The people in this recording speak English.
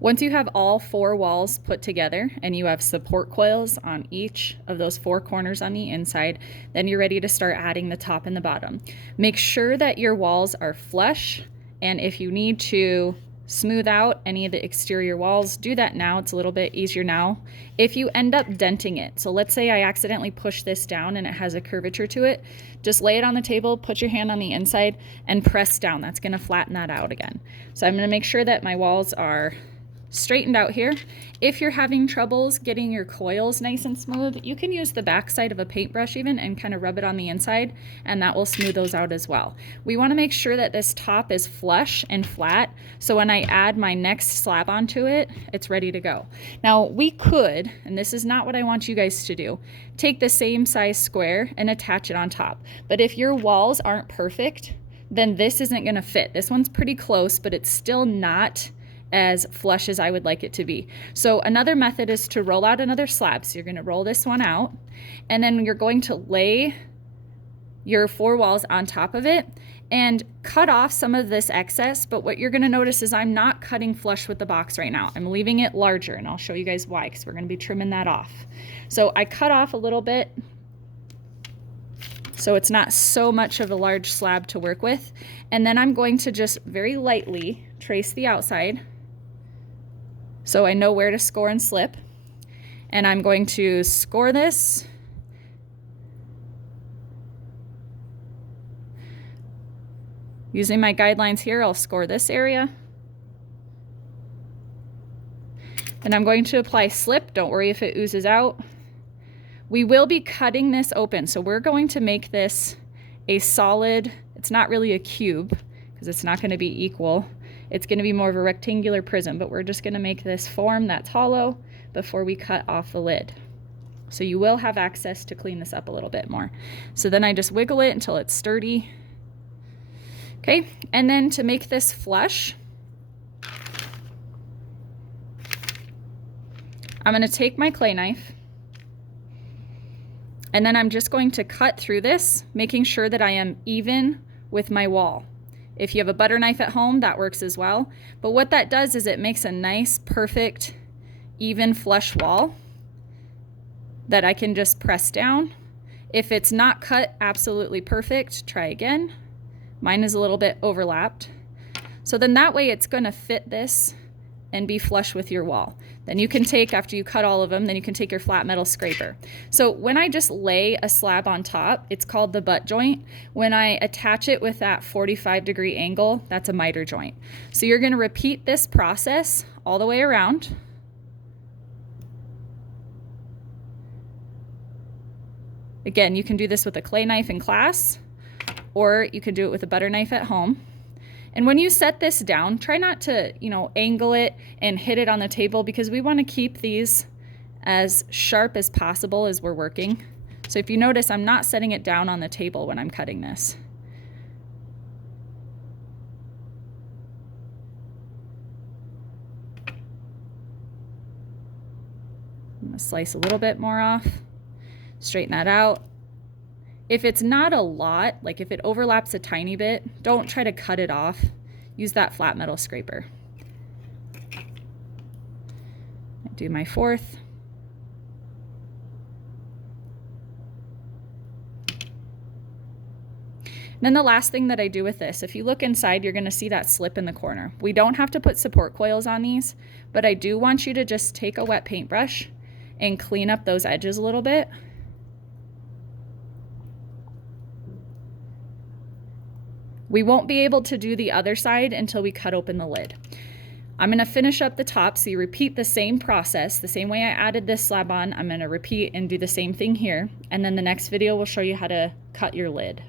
Once you have all 4 walls put together and you have support coils on each of those 4 corners on the inside, then you're ready to start adding the top and the bottom. Make sure that your walls are flush, and if you need to smooth out any of the exterior walls, do that now. It's a little bit easier now. If you end up denting it, so let's say I accidentally push this down and it has a curvature to it, just lay it on the table, put your hand on the inside and press down. That's going to flatten that out again. So I'm going to make sure that my walls are straightened out here. If you're having troubles getting your coils nice and smooth, you can use the back side of a paintbrush even and kind of rub it on the inside, and that will smooth those out as well. We want to make sure that this top is flush and flat, so when I add my next slab onto it, it's ready to go. Now we could, and this is not what I want you guys to do, take the same size square and attach it on top. But if your walls aren't perfect, then this isn't going to fit. This one's pretty close, but it's still not as flush as I would like it to be. So another method is to roll out another slab. So you're going to roll this one out, and then you're going to lay your 4 walls on top of it and cut off some of this excess. But what you're going to notice is I'm not cutting flush with the box right now. I'm leaving it larger, and I'll show you guys why, because we're going to be trimming that off. So I cut off a little bit so it's not so much of a large slab to work with. And then I'm going to just very lightly trace the outside so I know where to score and slip. And I'm going to score this. Using my guidelines here, I'll score this area. And I'm going to apply slip. Don't worry if it oozes out. We will be cutting this open, so we're going to make this a solid, it's not really a cube because it's not going to be equal. It's going to be more of a rectangular prism, but we're just going to make this form that's hollow before we cut off the lid. So you will have access to clean this up a little bit more. So then I just wiggle it until it's sturdy. Okay, and then to make this flush, I'm going to take my clay knife, and then I'm just going to cut through this, making sure that I am even with my wall. If you have a butter knife at home, that works as well. But what that does is it makes a nice, perfect, even flush wall that I can just press down. If it's not cut absolutely perfect, try again. Mine is a little bit overlapped. So then that way it's going to fit this and be flush with your wall. Then you can take, after you cut all of them, then you can take your flat metal scraper. So when I just lay a slab on top, it's called the butt joint. When I attach it with that 45-degree angle, that's a miter joint. So you're going to repeat this process all the way around. Again, you can do this with a clay knife in class, or you can do it with a butter knife at home. And when you set this down, try not to, angle it and hit it on the table, because we want to keep these as sharp as possible as we're working. So if you notice, I'm not setting it down on the table when I'm cutting this. I'm going to slice a little bit more off, straighten that out. If it's not a lot, like if it overlaps a tiny bit, don't try to cut it off. Use that flat metal scraper. I do my 4th. Then the last thing that I do with this, if you look inside, you're going to see that slip in the corner. We don't have to put support coils on these, but I do want you to just take a wet paintbrush and clean up those edges a little bit. We won't be able to do the other side until we cut open the lid. I'm going to finish up the top, so you repeat the same process. The same way I added this slab on, I'm going to repeat and do the same thing here. And then the next video will show you how to cut your lid.